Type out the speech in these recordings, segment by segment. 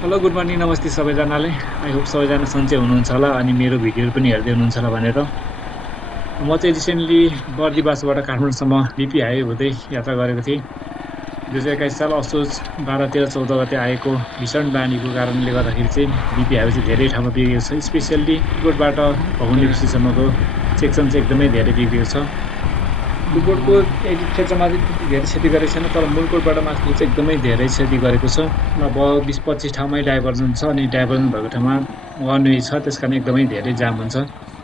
Hello good morning नमस्ते सबैजनाले। I hope सबैजना सन्चै हुनुहुन्छ होला अनि मेरो भिडियोहरू पनि हेर्दै हुनुहुन्छ होला भनेर। म चाहिँ रिसेन्टली बर्दिवासबाट काठमाडौँसम्म बिपी हाइवे हुँदै यात्रा गरेको थिएँ। 2021 साल असोज 12, 13, 14 गते आएको भीषण बानीको कारणले गर्दाखेरि चाहिँ बिपी हाइवे चाहिँ धेरै ठाउँमा बिग्रेको छ। स्पेसियल्ली पुलकोटबाट भगुन्डे बिसीसम्मको सेक्सन चाहिँ एकदमै धेरै बिग्रेको छ। पुलकोटको क्षेत्रमा चाहिँ त्यति धेरै क्षति गरेको छैन, तर मुलकोटबाट माथि चाहिँ एकदमै धेरै क्षति गरेको छ। लगभग 20-25 ठाउँमै डाइभर्जन छ अनि डाइभर्जन भएको ठाउँमा वान वे छ, त्यस कारण एकदमै धेरै जाम हुन्छ।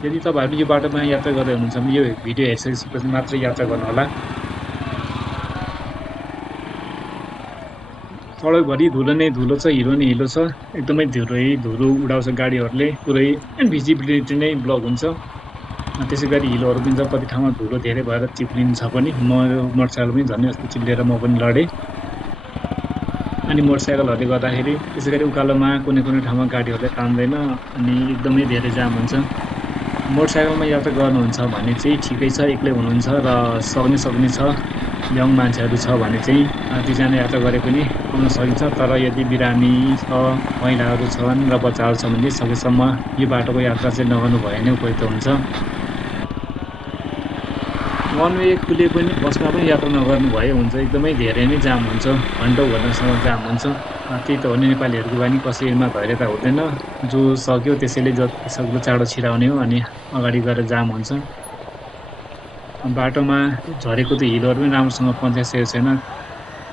यदि तपाईँहरू यो बाटोमा यात्रा गर्दै हुनुहुन्छ भने यो भिडियो हेरिसकेपछि मात्रै यात्रा गर्नुहोला। सडकभरि धुलो नै धुलो छ, हिलो नै हिलो छ। एकदमै धुलो उडाउँछ गाडीहरूले, पुरै भिजिबिलिटी नै ब्लक हुन्छ। त्यसै गरी हिलोहरू पनि छ, कति ठाउँमा धुलो धेरै भएर चिप्लिन्छ पनि। म मोटरसाइकल पनि झन् यस्तो चिप्लेर म पनि लडेँ। अनि मोटरसाइकलहरूले गर्दाखेरि त्यसै गरी उकालोमा कुनै कुनै ठाउँमा गाडीहरूले तान्दैन अनि एकदमै धेरै जाम हुन्छ। मोटरसाइकलमा यात्रा गर्नुहुन्छ भने चाहिँ ठिकै छ, एक्लै हुनुहुन्छ र सक्ने छ, यङ मान्छेहरू छ भने चाहिँ दुईजना यात्रा गरे पनि आउन सकिन्छ। तर यदि बिरामी छ, महिलाहरू छन् र बच्चाहरू छ भने सकेसम्म यो बाटोको यात्रा चाहिँ नगर्नु भए नै उपयुक्त हुन्छ। वान वे खुले पनि बसमा पनि यात्रा नगर्नु भए हुन्छ, एकदमै धेरै नै जाम हुन्छ, घन्टौँ घन्टासम्म जाम हुन्छ। त्यही त हो नि नेपालीहरूको बानी, कसैमा धैर्यता हुँदैन। जो सक्यो त्यसैले जति सक्दो चाँडो छिराउने हो अनि अगाडि गएर जाम हुन्छ। बाटोमा झरेको त हिलोहरू पनि राम्रोसँग पन्चाइसकेको छैन।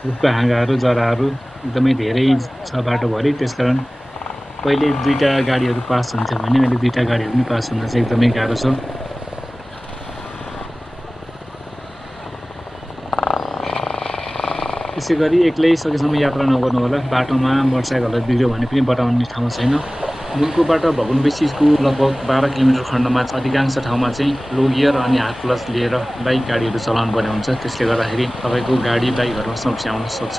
रुखको हाँगाहरू, जराहरू एकदमै धेरै छ बाटोभरि। त्यसकारण पहिले 2टा गाडीहरू पास हुन्थ्यो भने अहिले 2टा गाडीहरू पनि पास हुन चाहिँ एकदमै गाह्रो छ। त्यसै गरी एक्लै सकेसम्म यात्रा नगर्नु होला। बाटोमा मोटरसाइकलहरू बिग्रियो भने पनि बटाउने ठाउँ छैन। मुलकोटबाट भगुन्डेबेसीको लगभग 12 किलोमिटर खण्डमा अधिकांश ठाउँमा चाहिँ लो गियर अनि हाफ क्लच लिएर बाइक गाडीहरू चलाउनु पर्ने हुन्छ। त्यसले गर्दाखेरि तपाईँको गाडी बाइकहरूमा समस्या आउन सक्छ।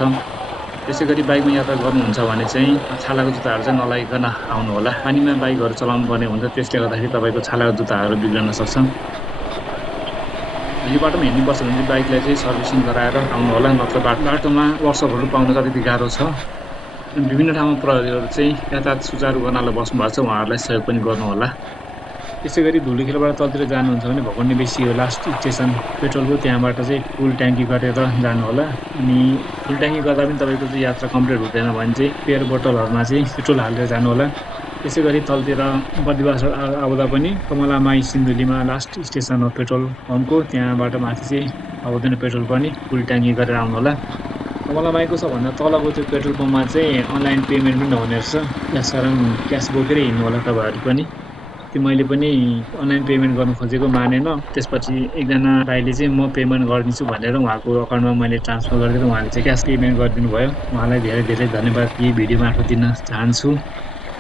त्यसै गरी बाइकमा यात्रा गर्नुहुन्छ भने चाहिँ छालाको जुत्ताहरू चाहिँ नलागिकन आउनु होला। पानीमा बाइकहरू चलाउनु पर्ने हुन्छ, त्यसले गर्दाखेरि तपाईँको छालाको जुत्ताहरू बिग्रन सक्छ। यो बाटोमा हिँड्नुपर्छ भने चाहिँ बाइकलाई चाहिँ सर्भिसिङ गराएर आउनु होला, नत्र बाटोमा वर्कसपहरू पाउन अलिकति गाह्रो छ। विभिन्न ठाउँमा प्रहरीहरू चाहिँ यातायात सुचारू गर्नलाई बस्नु भएको छ, उहाँहरूलाई सहयोग पनि गर्नुहोला। त्यसै गरी धुलीखेलबाट तलतिर जानुहुन्छ भने भगुन्डे बेसी हो लास्ट स्टेसन पेट्रोलको, त्यहाँबाट चाहिँ फुल ट्याङ्की गरेर जानु होला। अनि फुल ट्याङ्की गर्दा पनि तपाईँको चाहिँ यात्रा कम्प्लिट हुँदैन भने चाहिँ पेयर बोतलहरूमा चाहिँ पेट्रोल हालेर जानु होला। त्यसै गरी तलतिर बर्दिवास आउँदा पनि कमलामाई सिन्धुलीमा लास्ट स्टेसन हो पेट्रोल पम्पको, त्यहाँबाट माथि चाहिँ आउँदैन पेट्रोल पनि, फुल ट्याङ्की गरेर आउनु होला। कमलामाईको सबभन्दा तलको त्यो पेट्रोल पम्पमा चाहिँ अनलाइन पेमेन्ट पनि नहुने रहेछ, त्यसकारण क्यास बोकेरै हिँड्नु होला तपाईँहरू पनि। त्यो मैले पनि अनलाइन पेमेन्ट गर्नु खोजेको मानेन। त्यसपछि एकजना दाइले चाहिँ म पेमेन्ट गरिदिन्छु भनेर उहाँको अकाउन्टमा मैले ट्रान्सफर गरिदिएर उहाँले चाहिँ क्यास पेमेन्ट गरिदिनु भयो। उहाँलाई धेरै धेरै धन्यवाद यही भिडियो मार्फत दिन चाहन्छु।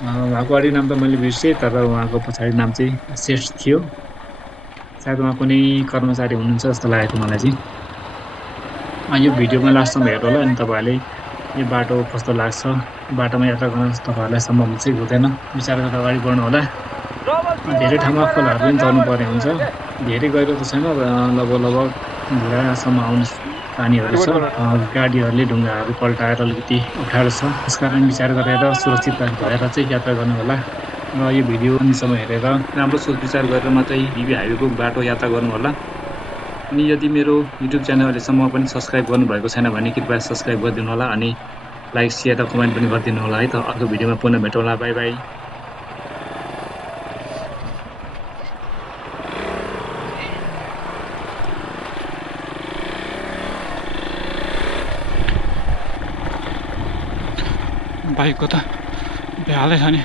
उहाँको अडियो नाम त मैले बिर्सेँ, तर उहाँको पछाडि नाम चाहिँ सेठ थियो। सायद उहाँ कुनै कर्मचारी हुनुहुन्छ जस्तो लागेको थियो मलाई चाहिँ। यो भिडियोमा लास्टसम्म हेर्नु होला अनि तपाईँहरूले यो बाटो कस्तो लाग्छ, बाटोमा यात्रा गर्न तपाईँहरूलाई सम्भव हुन्छ कि हुँदैन विचार गरेर अगाडि बढ्नु होला। धेरै ठाउँमा खोलाहरू पनि तर्नु पर्ने हुन्छ। धेरै गहिरो त छैन, लगभग घुँडासम्म आउने पानीहरू छ। गाडीहरूले ढुङ्गाहरू पल्टाएर अलिकति अप्ठ्यारो छ, त्यसकारण विचार गरेर सुरक्षित भएर चाहिँ यात्रा गर्नु होला। र यो भिडियो अन्तिमसम्म हेरेर राम्रो सोच विचार गरेर मात्रै बिबी हाइवेको बाटो यात्रा गर्नु होला। अनि यदि मेरो युट्युब च्यानल अहिलेसम्म पनि सब्सक्राइब गर्नुभएको छैन भने कृपया सब्सक्राइब गरिदिनु होला अनि लाइक, सेयर र कमेन्ट पनि गरिदिनु होला है त। अर्को भिडियोमा पुनः भेटौँला, बाई बाई। बाइकको त भ्यालै छ नि।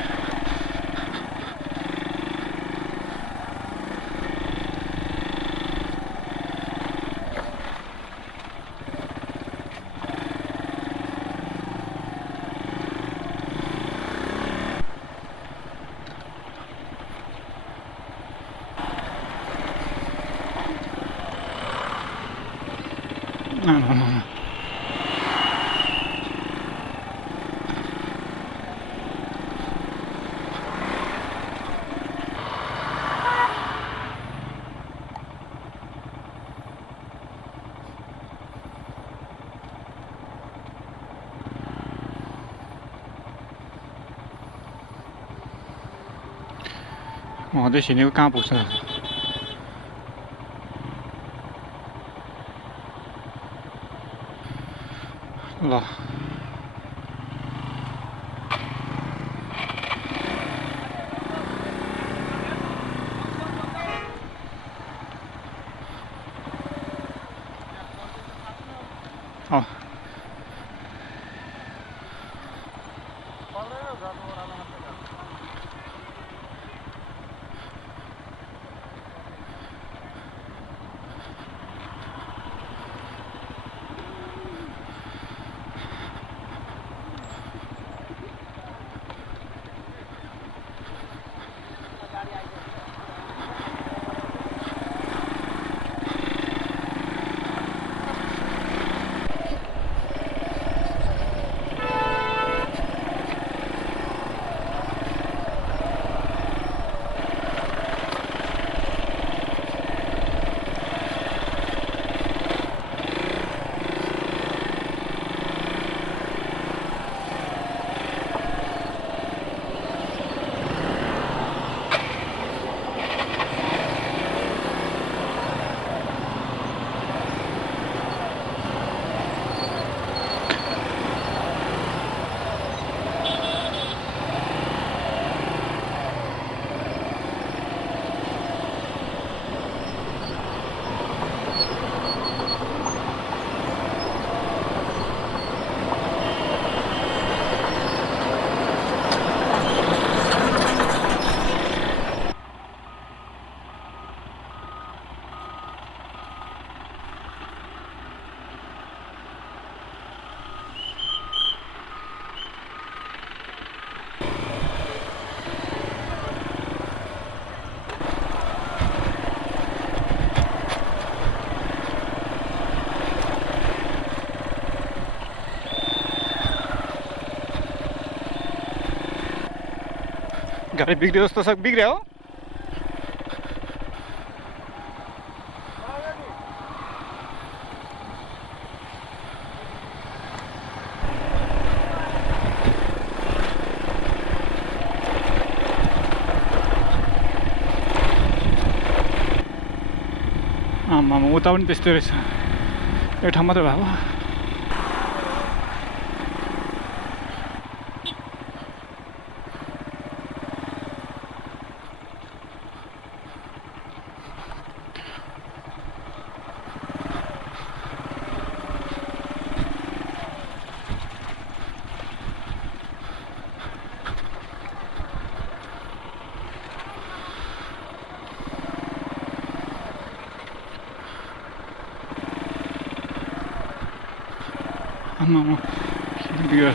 अझै छिनेको कहाँ पुग्छ ल अँ गाडी बिग्रियो जस्तो छ बिग्रियो हो आमामा उता पनि त्यस्तै रहेछ यो ठाउँ मात्रै भएको आमामा बिग्रियो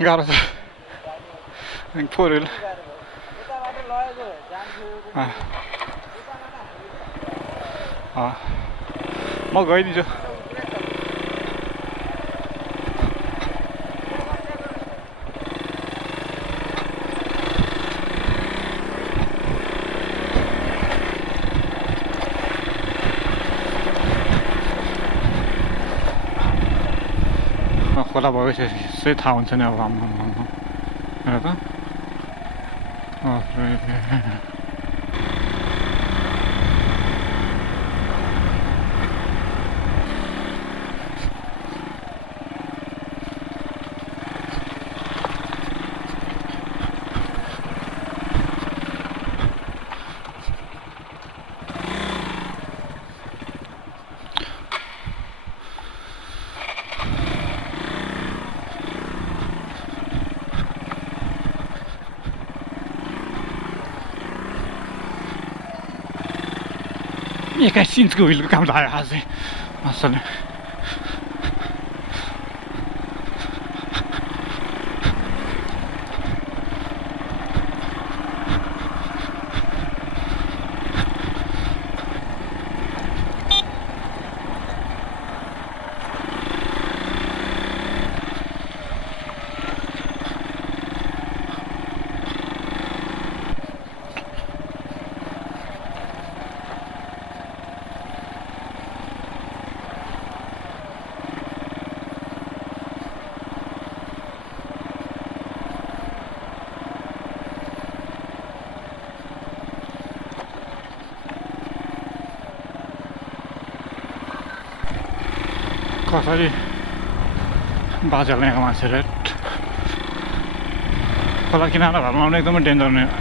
गाह्रो छ फोर व्हिलर म गइदिन्छु खोला भइसकेपछि थाहा हुन्छ नि अब आम्मामा हेर त एक्काइस इन्चको व्हिलको काम लाग्यो आज चाहिँ मजाले कसरी बाजा ल्याएको मान्छेले खोला किनारा भरमा आउनु एकदमै डेन्जर नै हो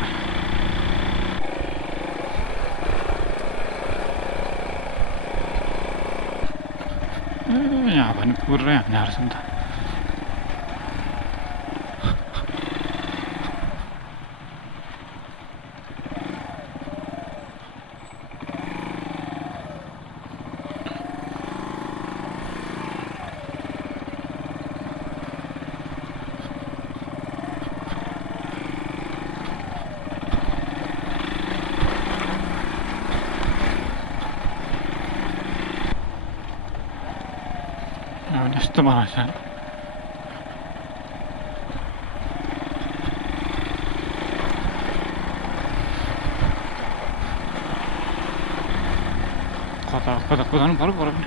यहाँ पनि पुरै हानेर छ नि त यस्तो बनाएको छ कता कता कुदाउनु पर्यो पनि